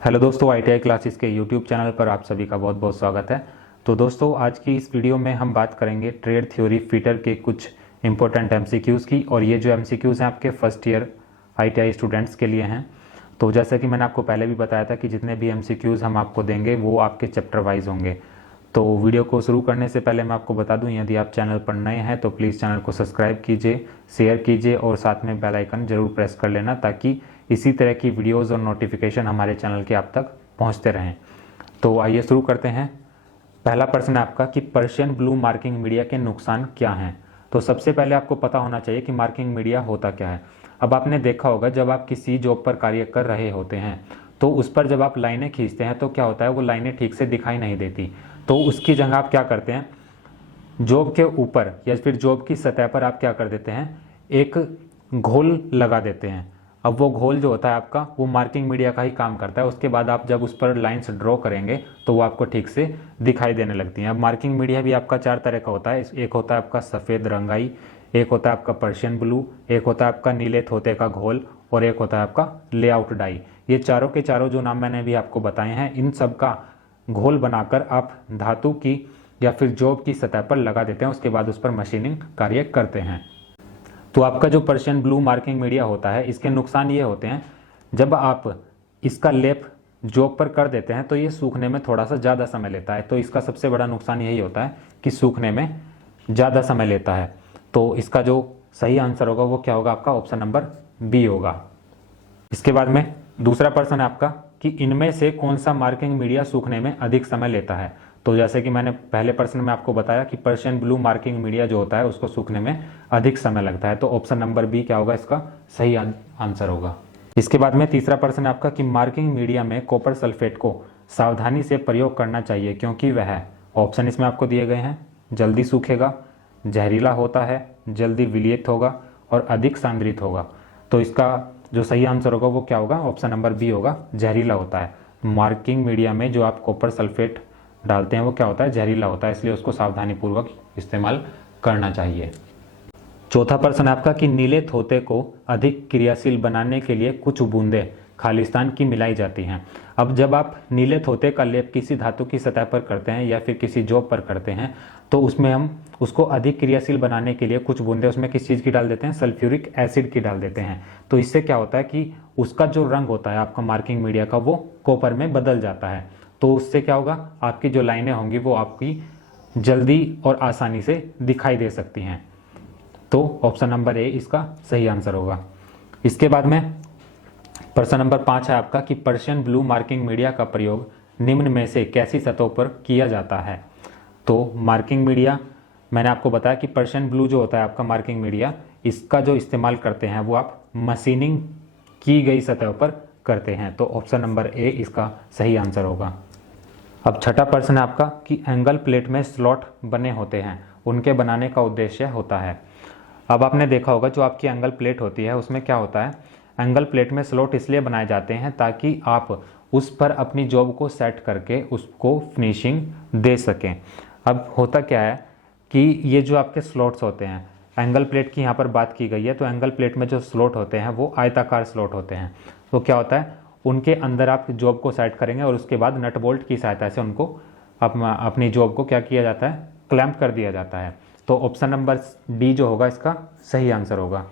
Hello दोस्तों, ITI classes के YouTube channel पर आप सभी का बहुत बहुत स्वागत है। तो दोस्तों, आज की इस वीडियो में हम बात करेंगे ट्रेड थ्योरी फिटर के कुछ इंपॉर्टेंट एमसीक्यूज़ की। और ये जो एमसीक्यूज़ हैं आपके फर्स्ट ईयर आईटीआई स्टूडेंट्स के लिए हैं। तो जैसा कि मैंने आपको पहले भी बताया था कि जितने भी एमसीक्यूज़ हम आपको देंगे वो आपके चैप्टर वाइज होंगे। तो वीडियो को शुरू करने से पहले मैं आपको बता दूं, यदि आप चैनल पर नए हैं तो प्लीज़ चैनल को सब्सक्राइब कीजिए, शेयर कीजिए और साथ में बेल आइकन जरूर प्रेस कर लेना, ताकि इसी तरह की वीडियोस और नोटिफिकेशन हमारे चैनल के आप तक पहुंचते रहें। तो आइए शुरू करते हैं। पहला प्रश्न है आपका कि पर्शियन ब्लू मार्किंग मीडिया के नुकसान क्या हैं। तो सबसे पहले आपको पता होना चाहिए कि मार्किंग मीडिया होता क्या है। अब आपने देखा होगा, जब आप किसी जॉब पर कार्य कर रहे होते हैं तो उस पर जब आप लाइनें खींचते हैं तो क्या होता है, वो लाइनें ठीक से दिखाई नहीं देती। तो उसकी जगह आप क्या करते हैं, जॉब के ऊपर या फिर जॉब की सतह पर आप क्या कर देते हैं, एक घोल लगा देते हैं। अब वो घोल जो होता है आपका, वो मार्किंग मीडिया का ही काम करता है। उसके बाद आप जब उस पर लाइंस ड्रॉ करेंगे तो वो आपको ठीक से दिखाई देने लगती हैं। अब मार्किंग मीडिया भी आपका चार तरह का होता है। एक होता है आपका सफ़ेद रंगाई, एक होता है आपका पर्शियन ब्लू, एक होता है आपका नीले तोते का घोल और एक होता है आपका लेआउट डाई। ये चारों के चारों जो नाम मैंने अभी आपको बताए हैं, इन सब का घोल बनाकर आप धातु की या फिर जॉब की सतह पर लगा देते हैं। उसके बाद उस पर मशीनिंग कार्य करते हैं। तो आपका जो पर्शियन ब्लू मार्किंग मीडिया होता है, इसके नुकसान ये होते हैं, जब आप इसका लेप जॉब पर कर देते हैं तो ये सूखने में थोड़ा सा ज़्यादा समय लेता है। तो इसका सबसे बड़ा नुकसान यही होता है कि सूखने में ज़्यादा समय लेता है। तो इसका जो सही आंसर होगा वो क्या होगा, आपका ऑप्शन नंबर बी होगा। इसके बाद में दूसरा प्रश्न है आपका कि इनमें से कौन सा मार्किंग मीडिया सूखने में अधिक समय लेता है। तो जैसे कि मैंने पहले प्रश्न में आपको बताया कि पर्शियन ब्लू मार्किंग मीडिया जो होता है उसको सूखने में अधिक समय लगता है। तो ऑप्शन नंबर बी क्या होगा, इसका सही आंसर होगा। इसके बाद में तीसरा प्रश्न है आपका कि मार्किंग मीडिया में कॉपर सल्फेट को सावधानी से प्रयोग करना चाहिए क्योंकि वह, ऑप्शन इसमें आपको दिए गए हैं, जल्दी सूखेगा, जहरीला होता है, जल्दी विलीयत होगा और अधिक सांद्रित होगा। तो इसका जो सही आंसर होगा वो क्या होगा, ऑप्शन नंबर बी होगा, जहरीला होता है। मार्किंग मीडिया में जो आप कॉपर सल्फेट डालते हैं वो क्या होता है, जहरीला होता है, इसलिए उसको सावधानीपूर्वक इस्तेमाल करना चाहिए। चौथा प्रश्न है आपका कि नीले थोते को अधिक क्रियाशील बनाने के लिए कुछ बूंदें खालिस्तान की मिलाई जाती हैं। अब जब आप नीले थोते का लेप किसी धातु की सतह पर करते हैं या फिर किसी जॉब पर करते हैं तो उसमें हम उसको अधिक क्रियाशील बनाने के लिए कुछ बूंदें उसमें किस चीज़ की डाल देते हैं, सल्फ्यूरिक एसिड की डाल देते हैं। तो इससे क्या होता है कि उसका जो रंग होता है आपका मार्किंग मीडिया का, वो कॉपर में बदल जाता है। तो उससे क्या होगा, आपकी जो लाइनें होंगी वो आपकी जल्दी और आसानी से दिखाई दे सकती हैं। तो ऑप्शन नंबर ए इसका सही आंसर होगा। इसके बाद में प्रश्न नंबर 5 है आपका कि पर्शियन ब्लू मार्किंग मीडिया का प्रयोग निम्न में से कैसी सतहों पर किया जाता है। तो मार्किंग मीडिया मैंने आपको बताया कि पर्शियन ब्लू जो होता है आपका मार्किंग मीडिया, इसका जो इस्तेमाल करते हैं वो आप मशीनिंग की गई सतहों पर करते हैं। तो ऑप्शन नंबर ए इसका सही आंसर होगा। अब छठा प्रश्न है आपका कि एंगल प्लेट में स्लॉट बने होते हैं, उनके बनाने का उद्देश्य होता है। अब आपने देखा होगा, जो आपकी एंगल प्लेट होती है उसमें क्या होता है, एंगल प्लेट में स्लॉट इसलिए बनाए जाते हैं ताकि आप उस पर अपनी जॉब को सेट करके उसको फिनिशिंग दे सकें। अब होता क्या है कि ये जो आपके स्लॉट्स होते हैं, एंगल प्लेट की यहाँ पर बात की गई है, तो एंगल प्लेट में जो स्लॉट होते हैं वो आयताकार स्लॉट होते हैं। तो क्या होता है, उनके अंदर आप जॉब को सेट करेंगे और उसके बाद नट बोल्ट की सहायता से उनको अपनी जॉब को क्या किया जाता है, क्लैंप कर दिया जाता है। तो ऑप्शन नंबर डी जो होगा इसका सही आंसर होगा,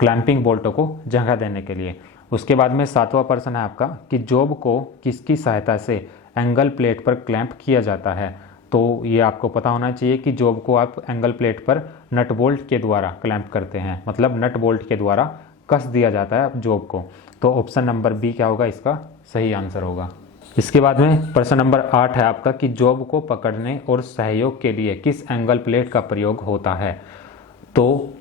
क्लैंपिंग बोल्टों को जगह देने के लिए। उसके बाद में सातवां प्रश्न है आपका कि जॉब को किसकी सहायता से एंगल प्लेट पर क्लैंप किया जाता है। तो ये आपको पता होना चाहिए कि जॉब को आप एंगल प्लेट पर नट बोल्ट के द्वारा क्लैंप करते हैं, मतलब नट बोल्ट के द्वारा कस दिया जाता है जॉब को। तो ऑप्शन नंबर बी क्या होगा, इसका सही आंसर होगा। इसके बाद में प्रश्न नंबर 8 है आपका कि जॉब को पकड़ने और सहयोग के लिए किस एंगल प्लेट का प्रयोग होता है। तो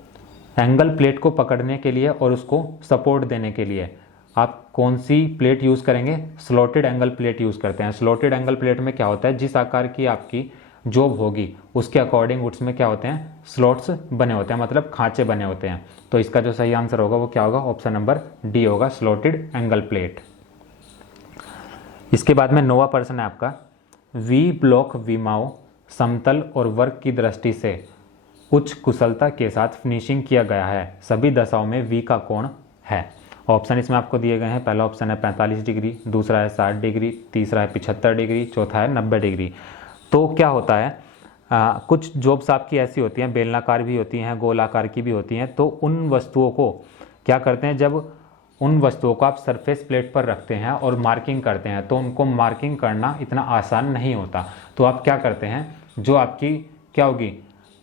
एंगल प्लेट को पकड़ने के लिए और उसको सपोर्ट देने के लिए आप कौन सी प्लेट यूज़ करेंगे, स्लॉटेड एंगल प्लेट यूज़ करते हैं। स्लॉटेड एंगल प्लेट में क्या होता है, जिस आकार की आपकी जॉब होगी उसके अकॉर्डिंग उसमें क्या होते हैं, स्लॉट्स बने होते हैं, मतलब खांचे बने होते हैं। तो इसका जो सही आंसर होगा वो क्या होगा, ऑप्शन नंबर डी होगा, स्लॉटेड एंगल प्लेट। इसके बाद में 9वां प्रश्न है आपका, वी ब्लॉक विमाओं समतल और वर्ग की दृष्टि से उच्च कुशलता के साथ फिनिशिंग किया गया है, सभी दशाओं में वी का कोण है। ऑप्शन इसमें आपको दिए गए हैं। पहला ऑप्शन है 45 डिग्री, दूसरा है 60 डिग्री, तीसरा है 75 डिग्री, चौथा है 90 डिग्री। तो क्या होता है, कुछ जॉब्स आपकी ऐसी होती हैं, बेलनाकार भी होती हैं, गोलाकार की भी होती हैं। तो उन वस्तुओं को क्या करते हैं, जब उन वस्तुओं को आप सरफेस प्लेट पर रखते हैं और मार्किंग करते हैं तो उनको मार्किंग करना इतना आसान नहीं होता। तो आप क्या करते हैं, जो आपकी क्या होगी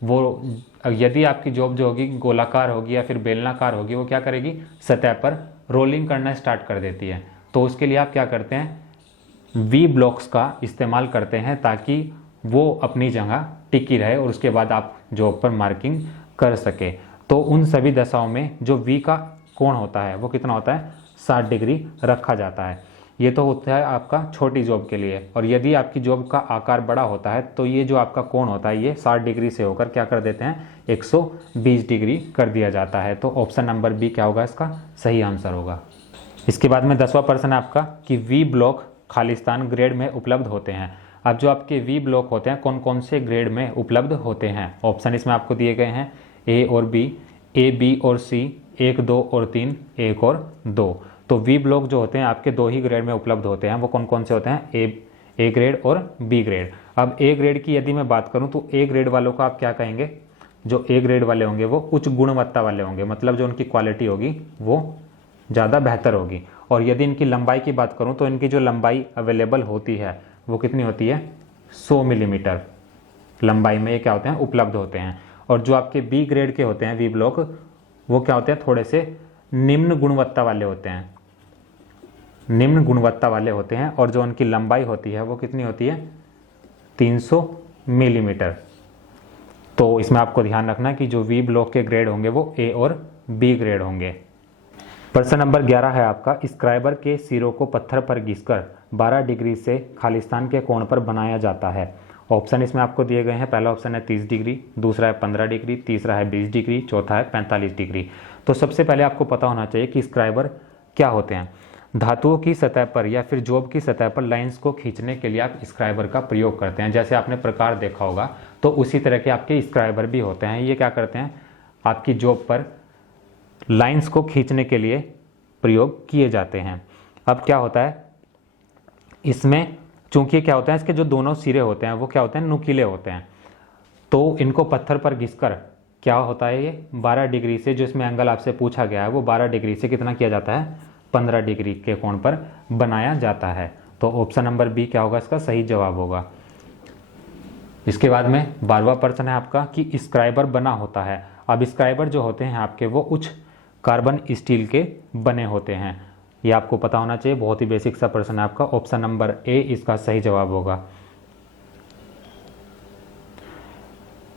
वो, यदि आपकी जॉब जो होगी गोलाकार होगी या फिर बेलनाकार होगी, वो क्या करेगी, सतह पर रोलिंग करना स्टार्ट कर देती है। तो उसके लिए आप क्या करते हैं, वी ब्लॉक्स का इस्तेमाल करते हैं ताकि वो अपनी जगह टिकी रहे और उसके बाद आप जॉब पर मार्किंग कर सके। तो उन सभी दशाओं में जो वी का कोण होता है वो कितना होता है, 60 डिग्री रखा जाता है। ये तो होता है आपका छोटी जॉब के लिए। और यदि आपकी जॉब का आकार बड़ा होता है तो ये जो आपका कोण होता है ये 60 डिग्री से होकर क्या कर देते हैं, 120 डिग्री कर दिया जाता है। तो ऑप्शन नंबर बी क्या होगा, इसका सही आंसर होगा। इसके बाद में 10वां प्रश्न है आपका कि वी ब्लॉक खालिस्तान ग्रेड में उपलब्ध होते हैं। अब जो आपके वी ब्लॉक होते हैं कौन कौन से ग्रेड में उपलब्ध होते हैं, ऑप्शन इसमें आपको दिए गए हैं, ए और बी, ए बी और सी, 1 2 और 3, 1 और 2। तो वी ब्लॉक जो होते हैं आपके 2 ही ग्रेड में उपलब्ध होते हैं। वो कौन कौन से होते हैं, ए ग्रेड और बी ग्रेड। अब ए ग्रेड की यदि मैं बात करूं तो ए ग्रेड वालों को आप क्या कहेंगे, जो ए ग्रेड वाले होंगे वो उच्च गुणवत्ता वाले होंगे, मतलब जो उनकी क्वालिटी होगी वो ज़्यादा बेहतर होगी। और यदि इनकी लंबाई की बात करूं तो इनकी जो लंबाई अवेलेबल होती है वो कितनी होती है, 100 मिलीमीटर लंबाई में ये क्या होते हैं, उपलब्ध होते हैं। और जो आपके बी ग्रेड के होते हैं वी ब्लॉक, वो क्या होते हैं, थोड़े से निम्न गुणवत्ता वाले होते हैं, निम्न गुणवत्ता वाले होते हैं। और जो उनकी लंबाई होती है वो कितनी होती है, 300 मिलीमीटर। तो इसमें आपको ध्यान रखना कि जो वी ब्लॉक के ग्रेड होंगे वो ए और बी ग्रेड होंगे। प्रश्न नंबर 11 है आपका, स्क्राइबर के सिरों को पत्थर पर घिसकर 12 डिग्री से खालिस्तान के कोण पर बनाया जाता है। ऑप्शन इसमें आपको दिए गए हैं। पहला ऑप्शन है 30 डिग्री, दूसरा है 15 डिग्री, तीसरा है 20 डिग्री, चौथा है 45 डिग्री। तो सबसे पहले आपको पता होना चाहिए कि स्क्राइबर क्या होते हैं। धातुओं की सतह पर या फिर जॉब की सतह पर लाइंस को खींचने के लिए आप स्क्राइबर का प्रयोग करते हैं। जैसे आपने प्रकार देखा होगा तो उसी तरह के आपके स्क्राइबर भी होते हैं। ये क्या करते हैं, आपकी जॉब पर लाइंस को खींचने के लिए प्रयोग किए जाते हैं। अब क्या होता है इसमें, चूंकि क्या होता है, इसके जो दोनों सिरे होते हैं वो क्या होते हैं, नुकीले होते हैं। तो इनको पत्थर पर घिसकर क्या होता है, ये 12 डिग्री से, जो इसमें एंगल आपसे पूछा गया है वो 12 डिग्री से कितना किया जाता है, 15 डिग्री के कोण पर बनाया जाता है। तो ऑप्शन नंबर बी क्या होगा, इसका सही जवाब होगा। इसके बाद में 12वां प्रश्न है आपका कि स्क्राइबर बना होता है। अब स्क्राइबर जो होते हैं आपके वो उच्च कार्बन स्टील के बने होते हैं। ये आपको पता होना चाहिए, बहुत ही बेसिक सा प्रश्न है आपका। ऑप्शन नंबर ए इसका सही जवाब होगा।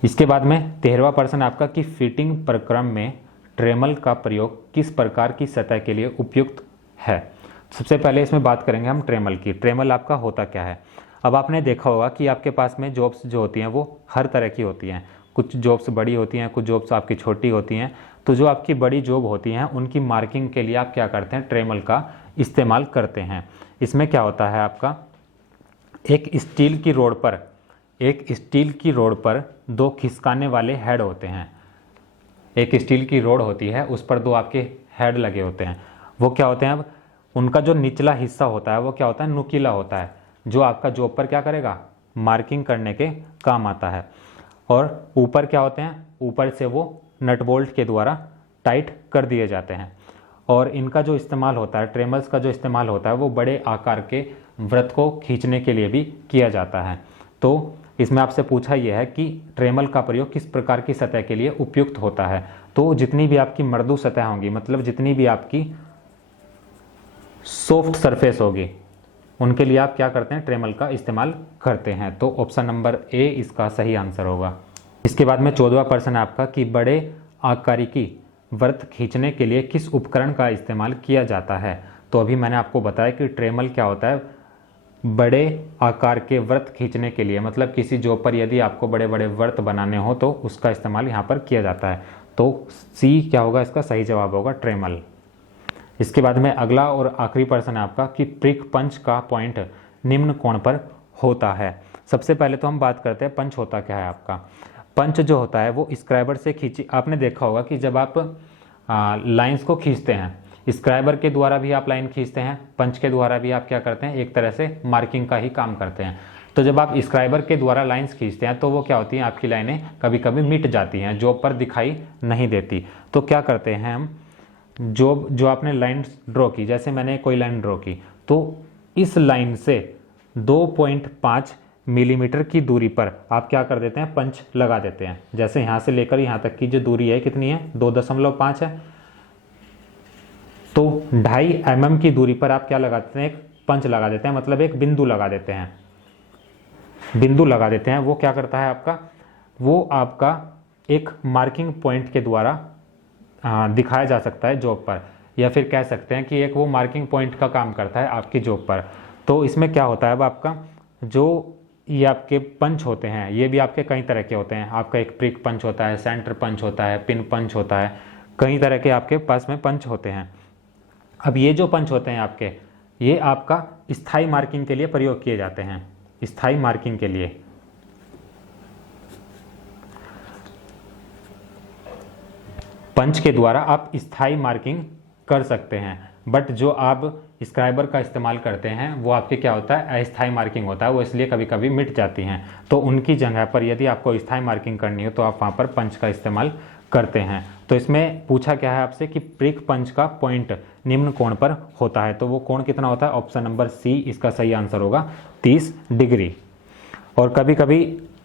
इसके बाद में 13वां प्रश्न आपका कि फिटिंग प्रक्रम में ट्रेमल का प्रयोग किस प्रकार की सतह के लिए उपयुक्त है। सबसे पहले इसमें बात करेंगे हम ट्रेमल की। ट्रेमल आपका होता क्या है। अब आपने देखा होगा कि आपके पास में जॉब्स जो होती हैं वो हर तरह की होती हैं। कुछ जॉब्स बड़ी होती हैं, कुछ जॉब्स आपकी छोटी होती हैं। तो जो आपकी बड़ी जॉब होती हैं उनकी मार्किंग के लिए आप क्या करते हैं, ट्रेमल का इस्तेमाल करते हैं। इसमें क्या होता है आपका, एक स्टील की रोड पर 2 खिसकाने वाले हेड होते हैं। एक स्टील की रोड होती है, उस पर 2 आपके हेड लगे होते हैं। वो क्या होते हैं, अब उनका जो निचला हिस्सा होता है वो क्या होता है, नुकीला होता है, जो आपका जॉब पर क्या करेगा, मार्किंग करने के काम आता है। और ऊपर क्या होते हैं, ऊपर से वो नट बोल्ट के द्वारा टाइट कर दिए जाते हैं। और इनका जो इस्तेमाल होता है, ट्रेमल्स का जो इस्तेमाल होता है वो बड़े आकार के वृत्त को खींचने के लिए भी किया जाता है। तो इसमें आपसे पूछा यह है कि ट्रेमल का प्रयोग किस प्रकार की सतह के लिए उपयुक्त होता है। तो जितनी भी आपकी मृदु सतह होंगी, मतलब जितनी भी आपकी सॉफ्ट सरफेस होगी, उनके लिए आप क्या करते हैं, ट्रेमल का इस्तेमाल करते हैं। तो ऑप्शन नंबर ए इसका सही आंसर होगा। इसके बाद में 14वां प्रश्न है आपका कि बड़े आकार की वृत्त खींचने के लिए किस उपकरण का इस्तेमाल किया जाता है। तो अभी मैंने आपको बताया कि ट्रेमल क्या होता है, बड़े आकार के वृत्त खींचने के लिए, मतलब किसी जॉब पर यदि आपको बड़े बड़े वृत्त बनाने हो तो उसका इस्तेमाल यहाँ पर किया जाता है। तो सी क्या होगा, इसका सही जवाब होगा ट्रेमल। इसके बाद में अगला और आखिरी प्रश्न है आपका कि प्रिक पंच का पॉइंट निम्न कोण पर होता है। सबसे पहले तो हम बात करते हैं पंच होता क्या है आपका। पंच जो होता है वो स्क्राइबर से खींची, आपने देखा होगा कि जब आप लाइंस को खींचते हैं स्क्राइबर के द्वारा भी आप लाइन खींचते हैं, पंच के द्वारा भी आप क्या करते हैं, एक तरह से मार्किंग का ही काम करते हैं। तो जब आप स्क्राइबर के द्वारा लाइंस खींचते हैं तो वो क्या होती हैं, आपकी लाइनें कभी कभी मिट जाती हैं, जॉब पर दिखाई नहीं देती। तो क्या करते हैं हम, जो आपने लाइन ड्रॉ की, जैसे मैंने कोई लाइन ड्रॉ की, तो इस लाइन से 2.5 मिलीमीटर की दूरी पर आप क्या कर देते हैं, पंच लगा देते हैं। जैसे यहाँ से लेकर यहाँ तक की जो दूरी है कितनी है, 2.5 है, तो 2.5 mm की दूरी पर आप क्या लगा देते हैं, एक पंच लगा देते हैं, मतलब एक बिंदु लगा देते हैं। बिंदु लगा देते हैं, वो क्या करता है आपका, वो आपका एक मार्किंग पॉइंट के द्वारा दिखाया जा सकता है जॉब पर, या फिर कह सकते हैं कि एक वो मार्किंग पॉइंट का काम करता है आपकी जॉब पर। तो इसमें क्या होता है, अब आपका जो ये आपके पंच होते हैं, ये भी आपके कई तरह के होते हैं। आपका एक प्रिक पंच होता है, सेंटर पंच होता है, पिन पंच होता है, कई तरह के आपके पास में पंच होते हैं। अब ये जो पंच होते हैं आपके, ये आपका स्थायी मार्किंग के लिए प्रयोग किए जाते हैं, स्थायी मार्किंग के लिए। पंच के द्वारा आप स्थायी मार्किंग कर सकते हैं, बट जो आप स्क्राइबर का इस्तेमाल करते हैं वो आपके क्या होता है, अस्थायी मार्किंग होता है, वो इसलिए कभी कभी मिट जाती हैं। तो उनकी जगह पर यदि आपको स्थायी मार्किंग करनी हो तो आप वहाँ पर पंच का इस्तेमाल करते हैं। तो इसमें पूछा क्या है आपसे कि प्रिक पंच का पॉइंट निम्न कोण पर होता है, तो वो कोण कितना होता है, ऑप्शन नंबर सी इसका सही आंसर होगा, 30 डिग्री। और कभी कभी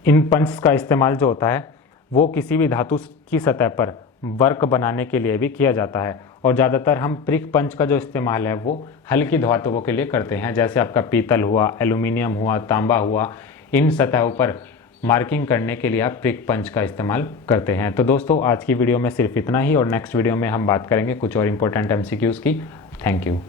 इन पंच का इस्तेमाल जो होता है वो किसी भी धातु की सतह पर वर्क बनाने के लिए भी किया जाता है, और ज़्यादातर हम प्रिक पंच का जो इस्तेमाल है वो हल्की धातुओं के लिए करते हैं, जैसे आपका पीतल हुआ, एल्यूमिनियम हुआ, तांबा हुआ, इन सतहों पर मार्किंग करने के लिए आप प्रिक पंच का इस्तेमाल करते हैं। तो दोस्तों आज की वीडियो में सिर्फ इतना ही, और नेक्स्ट वीडियो में हम बात करेंगे कुछ और इंपॉर्टेंट MCQs की। Thank you.